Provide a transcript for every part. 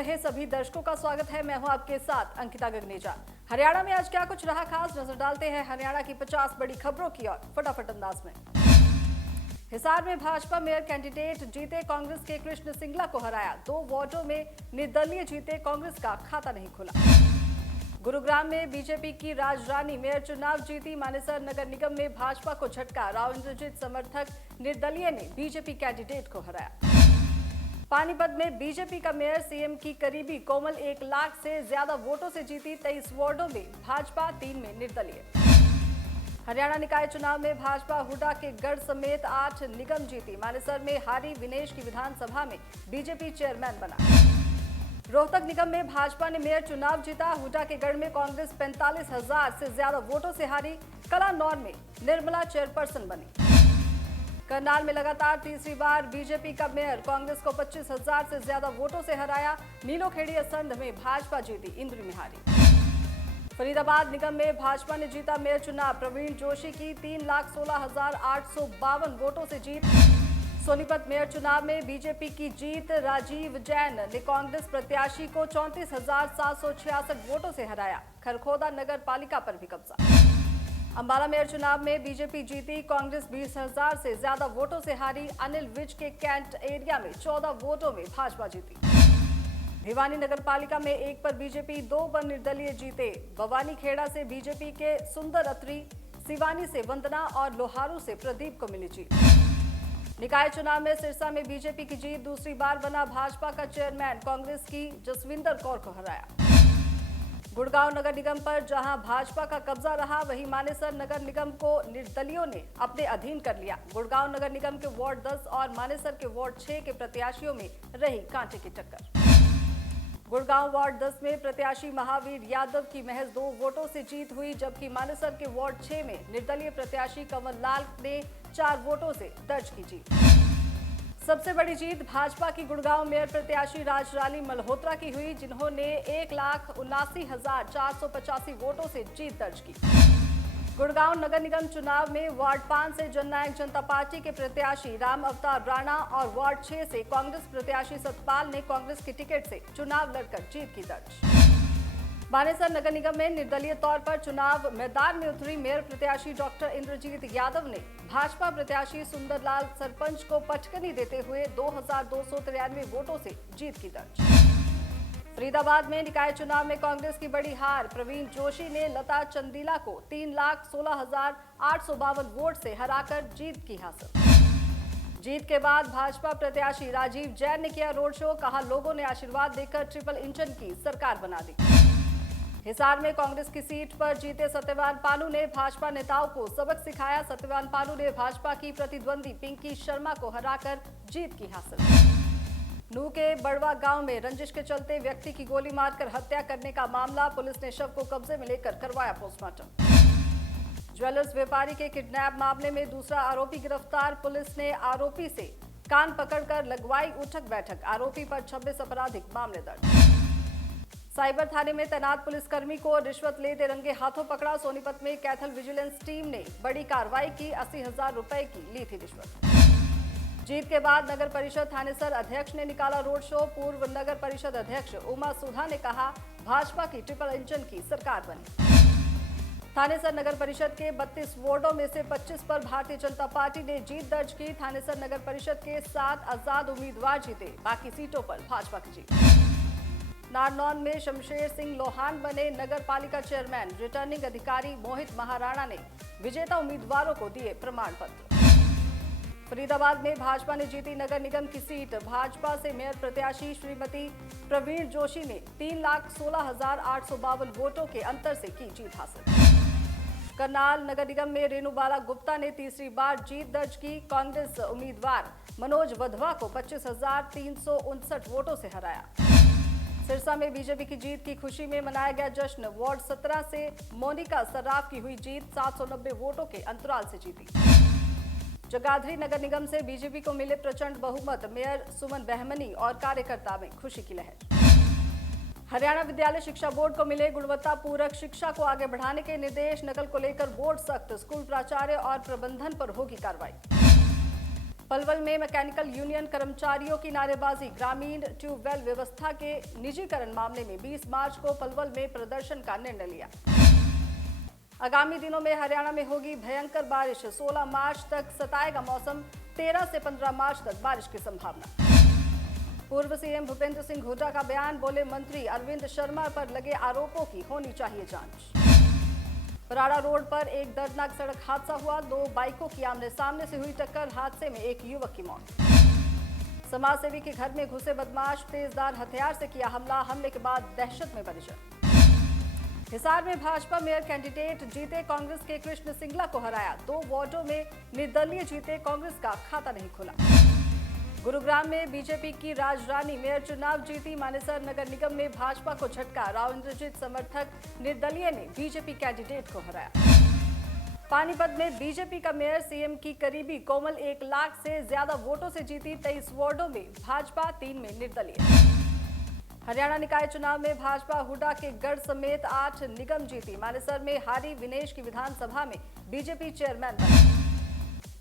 रहे सभी दर्शकों का स्वागत है। मैं हूं आपके साथ अंकिता गगनेजा। हरियाणा में आज क्या कुछ रहा खास, नजर डालते हैं हरियाणा की 50 बड़ी खबरों की ओर फटाफट अंदाज में। हिसार में भाजपा मेयर कैंडिडेट जीते, कांग्रेस के कृष्ण सिंगला को हराया। 2 वार्डों में निर्दलीय जीते, कांग्रेस का खाता नहीं खुला। गुरुग्राम में बीजेपी की राजरानी मेयर चुनाव जीती, मानेसर नगर निगम में भाजपा को झटका। राव इंद्रजीत समर्थक निर्दलीय ने बीजेपी कैंडिडेट को हराया। पानीपत में बीजेपी का मेयर सीएम की करीबी कोमल 1 लाख से ज्यादा वोटों से जीती। 23 वार्डों में भाजपा, 3 में निर्दलीय। हरियाणा निकाय चुनाव में भाजपा हुडा के गढ़ समेत 8 निगम जीती। मानेसर में हारी विनेश की विधानसभा में बीजेपी चेयरमैन बना। रोहतक निगम में भाजपा ने मेयर चुनाव जीता। हुडा के गढ़ में कांग्रेस 45,000 से ज्यादा वोटों से हारी। कलानौर में निर्मला चेयरपर्सन बनी। करनाल में लगातार तीसरी बार बीजेपी का मेयर, कांग्रेस को 25,000 से ज्यादा वोटों से हराया। नीलोखेड़ी असंध में भाजपा जीती, इंद्री में हारी। फरीदाबाद निगम में भाजपा ने जीता मेयर चुनाव। प्रवीण जोशी की 3,16,852 वोटों से जीत। सोनीपत मेयर चुनाव में बीजेपी की जीत। राजीव जैन ने कांग्रेस प्रत्याशी को 34,766 वोटों से हराया। खरखोदा नगर पालिका पर भी कब्जा। अंबाला मेयर चुनाव में बीजेपी जीती, कांग्रेस 20,000 से ज्यादा वोटों से हारी। अनिल विज के कैंट एरिया में 14 वोटों में भाजपा जीती। भिवानी नगर पालिका में 1 पर बीजेपी, 2 पर निर्दलीय जीते। भवानी खेड़ा से बीजेपी के सुंदर अत्री, सिवानी से वंदना और लोहारू से प्रदीप को मिली जीत। निकाय चुनाव में सिरसा में बीजेपी की जीत, दूसरी बार बना भाजपा का चेयरमैन। कांग्रेस की जसविंदर कौर को हराया। गुड़गांव नगर निगम पर जहां भाजपा का कब्जा रहा, वहीं मानेसर नगर निगम को निर्दलीयों ने अपने अधीन कर लिया। गुड़गांव नगर निगम के वार्ड 10 और मानेसर के वार्ड 6 के प्रत्याशियों में रही कांटे की टक्कर। गुड़गांव वार्ड 10 में प्रत्याशी महावीर यादव की महज 2 वोटों से जीत हुई, जबकि मानेसर के वार्ड 6 में निर्दलीय प्रत्याशी कंवर लाल ने 4 वोटों से दर्ज की जीत। सबसे बड़ी जीत भाजपा की गुड़गांव मेयर प्रत्याशी राजरानी मल्होत्रा की हुई, जिन्होंने 1,79,485 वोटों से जीत दर्ज की। गुड़गांव नगर निगम चुनाव में वार्ड 5 से जननायक जनता पार्टी के प्रत्याशी राम अवतार राणा और वार्ड 6 से कांग्रेस प्रत्याशी सतपाल ने कांग्रेस की टिकट से चुनाव लड़कर जीत की दर्ज। मानेसर नगर निगम में निर्दलीय तौर पर चुनाव मैदान में उतरी मेयर प्रत्याशी डॉक्टर इंद्रजीत यादव ने भाजपा प्रत्याशी सुंदरलाल सरपंच को पटकनी देते हुए 2,293 वोटों से जीत की दर्ज। फरीदाबाद में निकाय चुनाव में कांग्रेस की बड़ी हार। प्रवीण जोशी ने लता चंदीला को 3,16,852 वोट से हराकर जीत की हासिल। जीत के बाद भाजपा प्रत्याशी राजीव जैन ने किया रोड शो, कहा लोगों ने आशीर्वाद देकर ट्रिपल इंजन की सरकार बना दी। हिसार में कांग्रेस की सीट पर जीते सत्यवान पानू ने भाजपा नेताओं को सबक सिखाया। सत्यवान पानू ने भाजपा की प्रतिद्वंदी पिंकी शर्मा को हराकर जीत की हासिल। नूह के बड़वा गांव में रंजिश के चलते व्यक्ति की गोली मारकर हत्या करने का मामला, पुलिस ने शव को कब्जे में लेकर करवाया पोस्टमार्टम। ज्वेलर्स व्यापारी के किडनैप मामले में दूसरा आरोपी गिरफ्तार, पुलिस ने आरोपी से कान पकड़कर लगवाई उठक बैठक। आरोपी पर 26 आपराधिक मामले दर्ज। साइबर थाने में तैनात पुलिसकर्मी को रिश्वत लेते रंगे हाथों पकड़ा। सोनीपत में कैथल विजिलेंस टीम ने बड़ी कार्रवाई की, 80,000 रुपए की ली थी रिश्वत। जीत के बाद नगर परिषद थानेसर अध्यक्ष ने निकाला रोड शो। पूर्व नगर परिषद अध्यक्ष उमा सुधा ने कहा भाजपा की ट्रिपल इंजन की सरकार बनी। थानेसर नगर परिषद के 32 वार्डों में से 25 पर भारतीय जनता पार्टी ने जीत दर्ज की। थानेसर नगर परिषद के 7 आजाद उम्मीदवार जीते, बाकी सीटों पर भाजपा की जीत। नारनौल में शमशेर सिंह लोहान बने नगर पालिका चेयरमैन। रिटर्निंग अधिकारी मोहित महाराणा ने विजेता उम्मीदवारों को दिए प्रमाण पत्र। फरीदाबाद में भाजपा ने जीती नगर निगम की सीट। भाजपा से मेयर प्रत्याशी श्रीमती प्रवीण जोशी ने 3,16,852 वोटों के अंतर से की जीत हासिल। करनाल नगर निगम में रेणुबाला गुप्ता ने तीसरी बार जीत दर्ज की। कांग्रेस उम्मीदवार मनोज वधवा को 25,359 वोटों से हराया। सिरसा में बीजेपी की जीत की खुशी में मनाया गया जश्न। वार्ड 17 से मोनिका सर्राफ की हुई जीत, 790 वोटों के अंतराल से जीती। जगाधरी नगर निगम से बीजेपी को मिले प्रचंड बहुमत। मेयर सुमन बहमनी और कार्यकर्ता में खुशी की लहर। हरियाणा विद्यालय शिक्षा बोर्ड को मिले गुणवत्ता पूरक शिक्षा को आगे बढ़ाने के निर्देश। नकल को लेकर बोर्ड सख्त, स्कूल प्राचार्य और प्रबंधन पर होगी कार्रवाई। पलवल में मैकेनिकल यूनियन कर्मचारियों की नारेबाजी। ग्रामीण ट्यूबवेल व्यवस्था के निजीकरण मामले में 20 मार्च को पलवल में प्रदर्शन का निर्णय लिया। आगामी दिनों में हरियाणा में होगी भयंकर बारिश। 16 मार्च तक सताएगा मौसम। 13 से 15 मार्च तक बारिश की संभावना। पूर्व सीएम भूपेंद्र सिंह हुड्डा का बयान। बोले, मंत्री अरविंद शर्मा पर लगे आरोपों की होनी चाहिए जांच। बराड़ा रोड पर एक दर्दनाक सड़क हादसा हुआ। 2 बाइकों की आमने सामने से हुई टक्कर। हादसे में एक युवक की मौत। समाजसेवी के घर में घुसे बदमाश, तेजधार हथियार से किया हमला। हमले के बाद दहशत में परिजन। हिसार में भाजपा मेयर कैंडिडेट जीते। कांग्रेस के कृष्ण सिंगला को हराया। 2 वार्डों में निर्दलीय जीते। कांग्रेस का खाता नहीं खुला। गुरुग्राम में बीजेपी की राजरानी मेयर चुनाव जीती। मानेसर नगर निगम में भाजपा को झटका। राव इंद्रजीत समर्थक निर्दलीय ने बीजेपी कैंडिडेट को हराया। पानीपत में बीजेपी का मेयर सीएम की करीबी कोमल 1 लाख से ज्यादा वोटों से जीती। 23 वार्डों में भाजपा, 3 में निर्दलीय। हरियाणा निकाय चुनाव में भाजपा हुड्डा के गढ़ समेत 8 निगम जीती। मानेसर में हारी विनेश की विधानसभा में बीजेपी चेयरमैन बनी।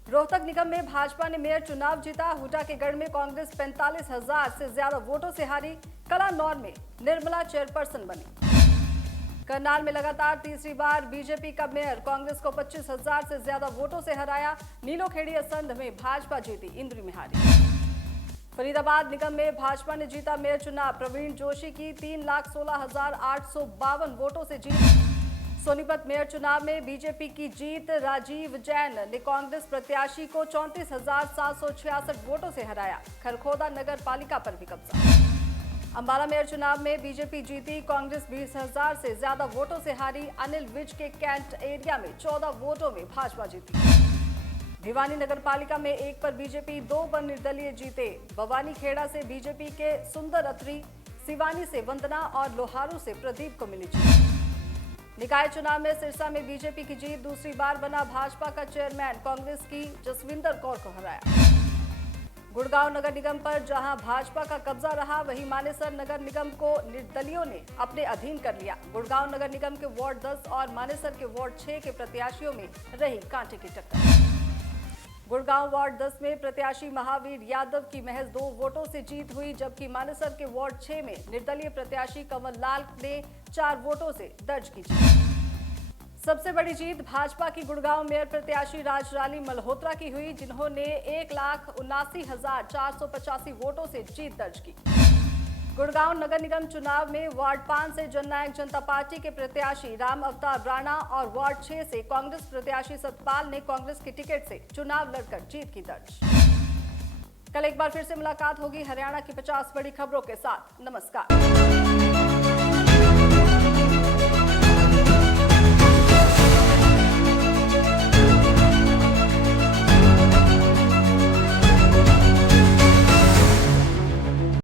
रोहतक निगम में भाजपा ने मेयर चुनाव जीता। हुड्डा के गढ़ में कांग्रेस 45,000 से ज्यादा वोटों से हारी। कलानौर में निर्मला चेयरपर्सन बनी। करनाल में लगातार तीसरी बार बीजेपी का मेयर। कांग्रेस को 25,000 से ज्यादा वोटों से हराया। नीलोखेड़ी असंध में भाजपा जीती। इंद्री में हारी। फरीदाबाद निगम में भाजपा ने जीता मेयर चुनाव। प्रवीण जोशी की 3,16,852 वोटों से जीत। सोनीपत मेयर चुनाव में बीजेपी की जीत। राजीव जैन ने कांग्रेस प्रत्याशी को 34,766 वोटों से हराया। खरखोदा नगर पालिका पर भी कब्जा। अंबाला मेयर चुनाव में बीजेपी जीती। कांग्रेस 20,000 से ज्यादा वोटों से हारी। अनिल विज के कैंट एरिया में 14 वोटों में भाजपा जीती। भिवानी नगर पालिका में 1 पर बीजेपी, 2 पर निर्दलीय जीते। भवानी खेड़ा से बीजेपी के सुंदर अत्री, सिवानी से वंदना और लोहारू से प्रदीप को मिली जीत। निकाय चुनाव में सिरसा में बीजेपी की जीत। दूसरी बार बना भाजपा का चेयरमैन। कांग्रेस की जसविंदर कौर को हराया। गुड़गांव नगर निगम पर जहां भाजपा का कब्जा रहा, वहीं मानेसर नगर निगम को निर्दलीयों ने अपने अधीन कर लिया। गुड़गांव नगर निगम के वार्ड 10 और मानेसर के वार्ड 6 के प्रत्याशियों में रही कांटे की टक्कर। गुड़गांव वार्ड 10 में प्रत्याशी महावीर यादव की महज 2 वोटों से जीत हुई, जबकि मानेसर के वार्ड 6 में निर्दलीय प्रत्याशी कमल लाल ने 4 वोटों से दर्ज की जीत। सबसे बड़ी जीत भाजपा की गुड़गांव मेयर प्रत्याशी राजरानी मल्होत्रा की हुई, जिन्होंने 1,79,485 वोटों से जीत दर्ज की। गुड़गांव नगर निगम चुनाव में वार्ड 5 से जननायक जनता पार्टी के प्रत्याशी राम अवतार राणा और वार्ड 6 से कांग्रेस प्रत्याशी सतपाल ने कांग्रेस की टिकट से चुनाव लड़कर जीत की दर्ज। कल एक बार फिर से मुलाकात होगी हरियाणा की 50 बड़ी खबरों के साथ। नमस्कार।